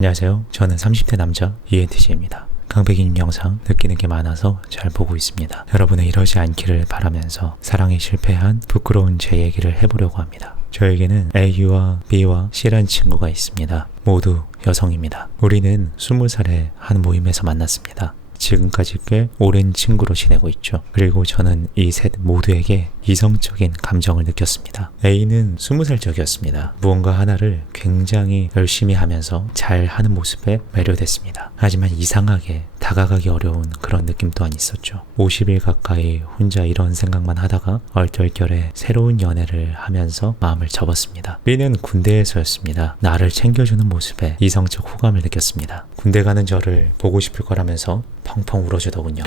안녕하세요. 저는 30대 남자 ENTJ입니다. 강백이님 영상 느끼는 게 많아서 잘 보고 있습니다. 여러분의 이러지 않기를 바라면서 사랑에 실패한 부끄러운 제 얘기를 해보려고 합니다. 저에게는 A와 B와 C란 친구가 있습니다. 모두 여성입니다. 우리는 20살에 한 모임에서 만났습니다. 지금까지 꽤 오랜 친구로 지내고 있죠. 그리고 저는 이 셋 모두에게 이성적인 감정을 느꼈습니다. A는 20살적이었습니다. 무언가 하나를 굉장히 열심히 하면서 잘 하는 모습에 매료됐습니다. 하지만 이상하게 다가가기 어려운 그런 느낌 또한 있었죠. 50일 가까이 혼자 이런 생각만 하다가 얼떨결에 새로운 연애를 하면서 마음을 접었습니다. B는 군대에서였습니다. 나를 챙겨주는 모습에 이성적 호감을 느꼈습니다. 군대 가는 저를 보고 싶을 거라면서 펑펑 울어주더군요.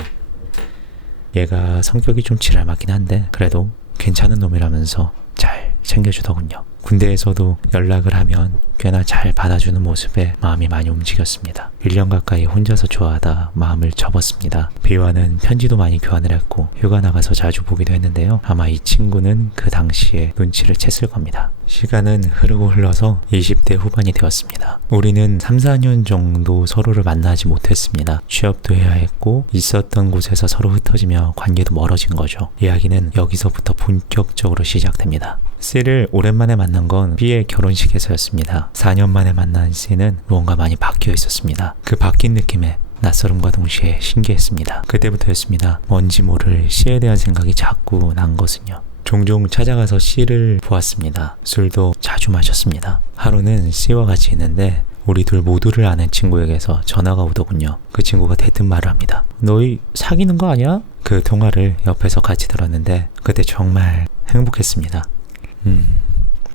얘가 성격이 좀 지랄 맞긴 한데 그래도 괜찮은 놈이라면서 잘 챙겨주더군요. 군대에서도 연락을 하면 꽤나 잘 받아주는 모습에 마음이 많이 움직였습니다. 1년 가까이 혼자서 좋아하다 마음을 접었습니다. B와는 편지도 많이 교환을 했고 휴가 나가서 자주 보기도 했는데요. 아마 이 친구는 그 당시에 눈치를 챘을 겁니다. 시간은 흘러서 20대 후반이 되었습니다. 우리는 3, 4년 정도 서로를 만나지 못했습니다. 취업도 해야 했고 있었던 곳에서 서로 흩어지며 관계도 멀어진 거죠. 이야기는 여기서부터 본격적으로 시작됩니다. C를 오랜만에 만난 건 B의 결혼식에서였습니다. 4년 만에 만난 C는 무언가 많이 바뀌어 있었습니다. 그 바뀐 느낌에 낯설음과 동시에 신기했습니다. 그때부터였습니다. 뭔지 모를 C에 대한 생각이 자꾸 난 것은요. 종종 찾아가서 C를 보았습니다. 술도 자주 마셨습니다. 하루는 C와 같이 있는데 우리 둘 모두를 아는 친구에게서 전화가 오더군요. 그 친구가 대뜸 말을 합니다. 너희 사귀는 거 아니야? 그 통화를 옆에서 같이 들었는데 그때 정말 행복했습니다.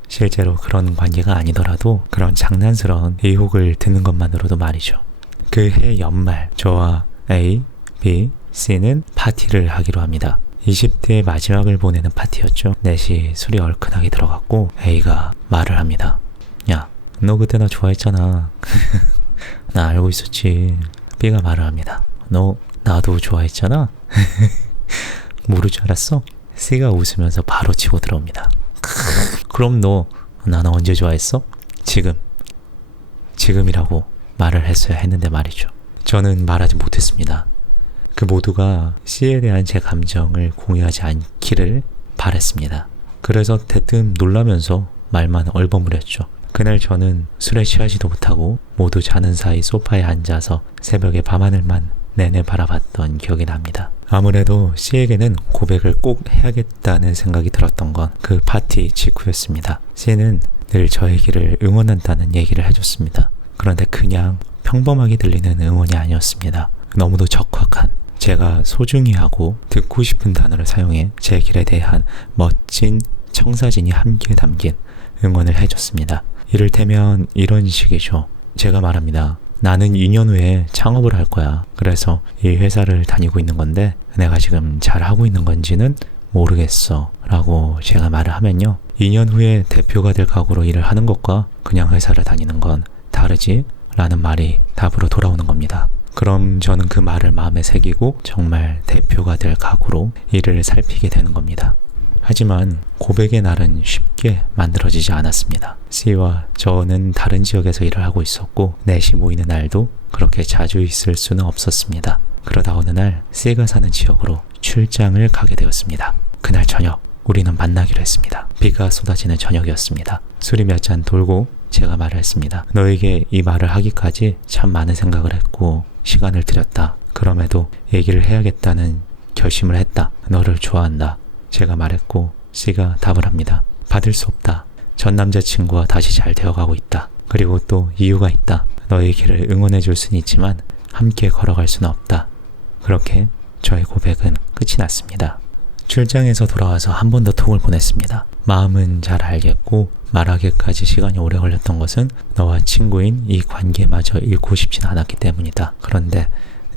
실제로 그런 관계가 아니더라도 그런 장난스러운 의혹을 듣는 것만으로도 말이죠. 그 해 연말 저와 A, B, C는 파티를 하기로 합니다. 20대의 마지막을 보내는 파티였죠. 넷이 술이 얼큰하게 들어갔고 A가 말을 합니다. 야, 너 그때 나 좋아했잖아. 나 알고 있었지. B가 말을 합니다. 너 나도 좋아했잖아. 모를 줄 알았어? C가 웃으면서 바로 치고 들어옵니다. 그럼 너 나는 언제 좋아했어? 지금이라고 말을 했어야 했는데 말이죠. 저는 말하지 못했습니다. 그 모두가 C에 대한 제 감정을 공유하지 않기를 바랬습니다. 그래서 대뜸 놀라면서 말만 얼버무렸죠. 그날 저는 술에 취하지도 못하고 모두 자는 사이 소파에 앉아서 새벽에 밤하늘만 내내 바라봤던 기억이 납니다. 아무래도 C에게는 고백을 꼭 해야겠다는 생각이 들었던 건 그 파티 직후였습니다. C는 늘 저에게를 응원한다는 얘기를 해줬습니다. 그런데 그냥 평범하게 들리는 응원이 아니었습니다. 너무도 적확한, 제가 소중히 하고 듣고 싶은 단어를 사용해 제 길에 대한 멋진 청사진이 함께 담긴 응원을 해줬습니다. 이를테면 이런 식이죠. 제가 말합니다. 나는 2년 후에 창업을 할 거야. 그래서 이 회사를 다니고 있는 건데 내가 지금 잘하고 있는 건지는 모르겠어 라고 제가 말을 하면요. 2년 후에 대표가 될 각오로 일을 하는 것과 그냥 회사를 다니는 건 다르지? 라는 말이 답으로 돌아오는 겁니다. 그럼 저는 그 말을 마음에 새기고 정말 대표가 될 각오로 일을 살피게 되는 겁니다. 하지만 고백의 날은 쉽게 만들어지지 않았습니다. C와 저는 다른 지역에서 일을 하고 있었고 넷이 모이는 날도 그렇게 자주 있을 수는 없었습니다. 그러다 어느 날 C가 사는 지역으로 출장을 가게 되었습니다. 그날 저녁 우리는 만나기로 했습니다. 비가 쏟아지는 저녁이었습니다. 술이 몇 잔 돌고 제가 말을 했습니다. 너에게 이 말을 하기까지 참 많은 생각을 했고 시간을 들였다. 그럼에도 얘기를 해야겠다는 결심을 했다. 너를 좋아한다. 제가 말했고 C가 답을 합니다. 받을 수 없다. 전 남자친구와 다시 잘 되어가고 있다. 그리고 또 이유가 있다. 너의 길을 응원해 줄 수는 있지만 함께 걸어갈 수는 없다. 그렇게 저의 고백은 끝이 났습니다. 출장에서 돌아와서 한 번 더 톡을 보냈습니다. 마음은 잘 알겠고 말하기까지 시간이 오래 걸렸던 것은 너와 친구인 이 관계마저 잃고 싶진 않았기 때문이다. 그런데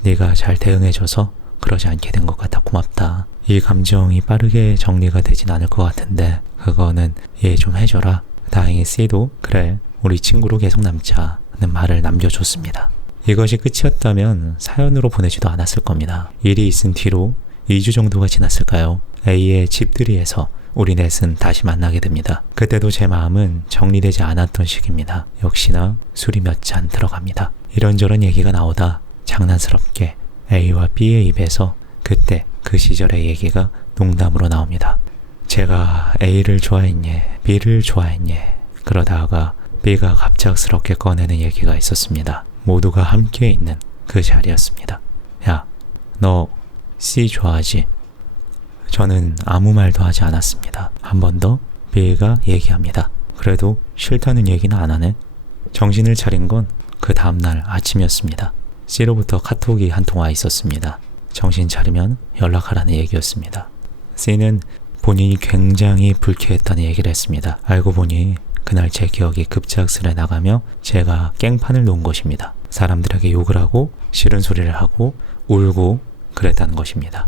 네가 잘 대응해줘서 그러지 않게 된 것 같아 고맙다. 이 감정이 빠르게 정리가 되진 않을 것 같은데 그거는 이해 좀 해줘라. 다행히 C도 그래 우리 친구로 계속 남자는 말을 남겨줬습니다. 이것이 끝이었다면 사연으로 보내지도 않았을 겁니다. 일이 있은 뒤로 2주 정도가 지났을까요? A의 집들이에서 우리 넷은 다시 만나게 됩니다. 그때도 제 마음은 정리되지 않았던 시기입니다. 역시나 술이 몇 잔 들어갑니다. 이런저런 얘기가 나오다 장난스럽게 A와 B의 입에서 그때 그 시절의 얘기가 농담으로 나옵니다. 제가 A를 좋아했니? B를 좋아했니? 그러다가 B가 갑작스럽게 꺼내는 얘기가 있었습니다. 모두가 함께 있는 그 자리였습니다. 야, 너 C 좋아하지? 저는 아무 말도 하지 않았습니다. 한 번 더 B가 얘기합니다. 그래도 싫다는 얘기는 안 하네. 정신을 차린 건 그 다음날 아침이었습니다. C로부터 카톡이 한 통 와 있었습니다. 정신 차리면 연락하라는 얘기였습니다. C는 본인이 굉장히 불쾌했다는 얘기를 했습니다. 알고 보니 그날 제 기억이 급작스레 나가며 제가 깽판을 놓은 것입니다. 사람들에게 욕을 하고 싫은 소리를 하고 울고 그랬다는 것입니다.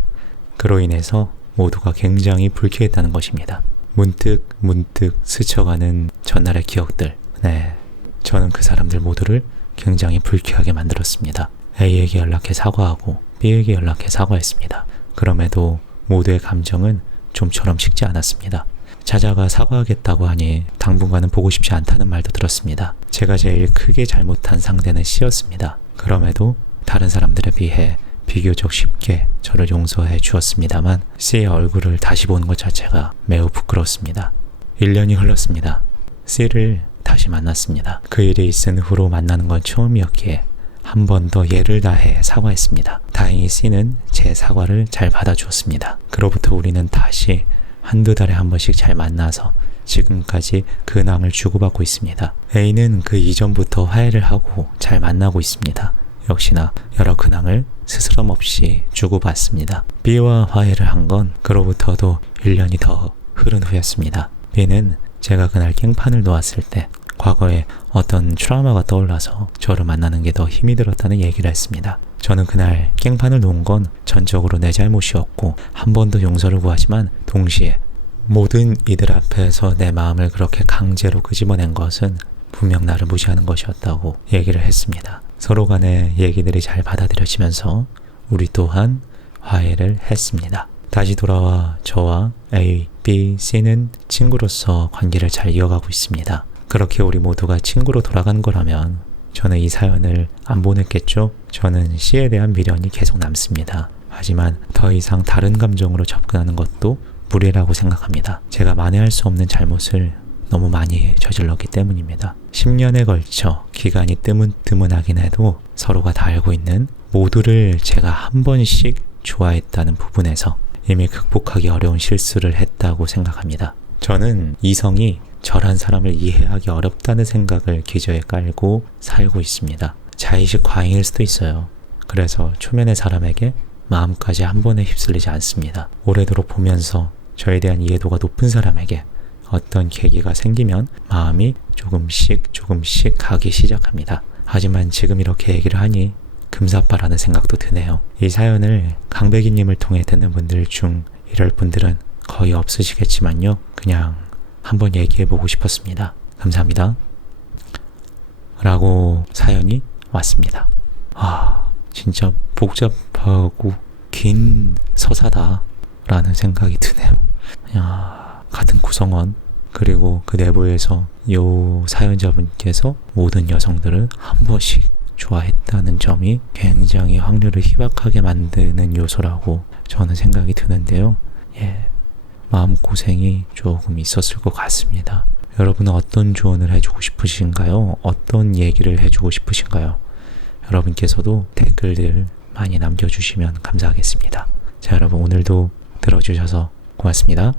그로 인해서 모두가 굉장히 불쾌했다는 것입니다. 문득 스쳐가는 전날의 기억들. 네, 저는 그 사람들 모두를 굉장히 불쾌하게 만들었습니다. A에게 연락해 사과하고 B에게 연락해 사과했습니다. 그럼에도 모두의 감정은 좀처럼 식지 않았습니다. 찾아가 사과하겠다고 하니 당분간은 보고 싶지 않다는 말도 들었습니다. 제가 제일 크게 잘못한 상대는 C였습니다. 그럼에도 다른 사람들에 비해 비교적 쉽게 저를 용서해 주었습니다만 C의 얼굴을 다시 보는 것 자체가 매우 부끄러웠습니다. 1년이 흘렀습니다. C를 다시 만났습니다. 그 일이 있은 후로 만나는 건 처음이었기에 한 번 더 예를 다해 사과했습니다. 다행히 C는 제 사과를 잘 받아주었습니다. 그로부터 우리는 다시 한두 달에 한 번씩 잘 만나서 지금까지 근황을 주고받고 있습니다. A는 그 이전부터 화해를 하고 잘 만나고 있습니다. 역시나 여러 근황을 스스럼 없이 주고받습니다. B와 화해를 한 건 그로부터도 1년이 더 흐른 후였습니다. B는 제가 그날 깽판을 놓았을 때 과거에 어떤 트라우마가 떠올라서 저를 만나는 게 더 힘이 들었다는 얘기를 했습니다. 저는 그날 깽판을 놓은 건 전적으로 내 잘못이었고 한 번 더 용서를 구하지만 동시에 모든 이들 앞에서 내 마음을 그렇게 강제로 끄집어낸 것은 분명 나를 무시하는 것이었다고 얘기를 했습니다. 서로 간의 얘기들이 잘 받아들여지면서 우리 또한 화해를 했습니다. 다시 돌아와 저와 A, B, C는 친구로서 관계를 잘 이어가고 있습니다. 그렇게 우리 모두가 친구로 돌아간 거라면 저는 이 사연을 안 보냈겠죠? 저는 C에 대한 미련이 계속 남습니다. 하지만 더 이상 다른 감정으로 접근하는 것도 무리라고 생각합니다. 제가 만회할 수 없는 잘못을 너무 많이 저질렀기 때문입니다. 10년에 걸쳐 기간이 뜨문뜨문하긴 해도 서로가 다 알고 있는 모두를 제가 한 번씩 좋아했다는 부분에서 이미 극복하기 어려운 실수를 했다고 생각합니다. 저는 이성이 저란 사람을 이해하기 어렵다는 생각을 기저에 깔고 살고 있습니다. 자의식 과잉일 수도 있어요. 그래서 초면의 사람에게 마음까지 한 번에 휩쓸리지 않습니다. 오래도록 보면서 저에 대한 이해도가 높은 사람에게 어떤 계기가 생기면 마음이 조금씩 가기 시작합니다. 하지만 지금 이렇게 얘기를 하니 금사빠라는 생각도 드네요. 이 사연을 강백이님을 통해 듣는 분들 중 이럴 분들은 거의 없으시겠지만요. 그냥 한번 얘기해보고 싶었습니다. 감사합니다. 라고 사연이 왔습니다. 진짜 복잡하고 긴 서사다 라는 생각이 드네요. 같은 구성원 그리고 그 내부에서 요 사연자분께서 모든 여성들을 한 번씩 좋아했다는 점이 굉장히 확률을 희박하게 만드는 요소라고 저는 생각이 드는데요. 마음고생이 조금 있었을 것 같습니다. 여러분은 어떤 조언을 해주고 싶으신가요? 어떤 얘기를 해주고 싶으신가요? 여러분께서도 댓글들 많이 남겨주시면 감사하겠습니다. 자, 여러분 오늘도 들어주셔서 고맙습니다.